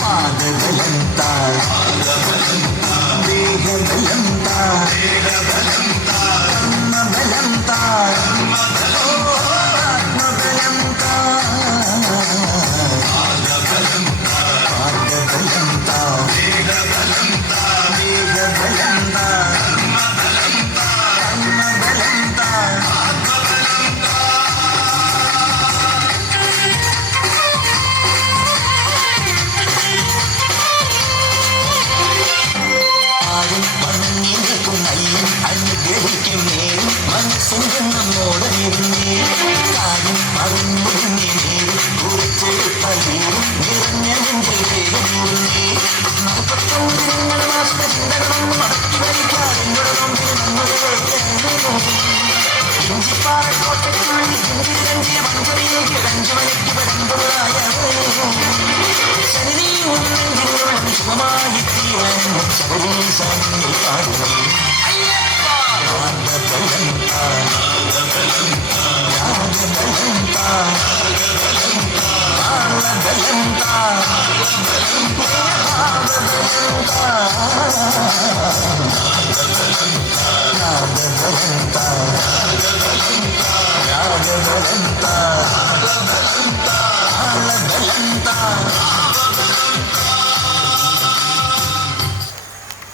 പാദബലം താ ദേഹബലം താ ആത്മബലം താ ആത്മബലം താ പാദബലം താ ദേഹബലം താ ആത്മബലം താ അനുഗ്രഹിക്കും നേരും മനസ്സിന്റെ നമ്മോടനിരുന്നേ കാര്യം അറിഞ്ഞിരുന്നേ നേരും കുറിച്ചെടുത്ത നേരും നിറഞ്ഞ നെഞ്ചിൽ വേഗമൂടുന്നേ നാൽപ്പത്തൊന്നിങ്ങൾ മാസ ചിന്തകളൊന്നും നടത്തി വരിക്കാതിങ്ങളുടെ മുമ്പിൽ ഇഞ്ചിപ്പാറക്കോട്ടയ്ക്കുള്ളിൽ ഹിന്ദിരഞ്ചിയ പഞ്ചമിയിലേക്ക് 5 മണിക്ക് പരമ്പരായ ശനിയും ശുഭമായി തീരാൻ ശബരീശാനിൽ പാടുന്നു Bye.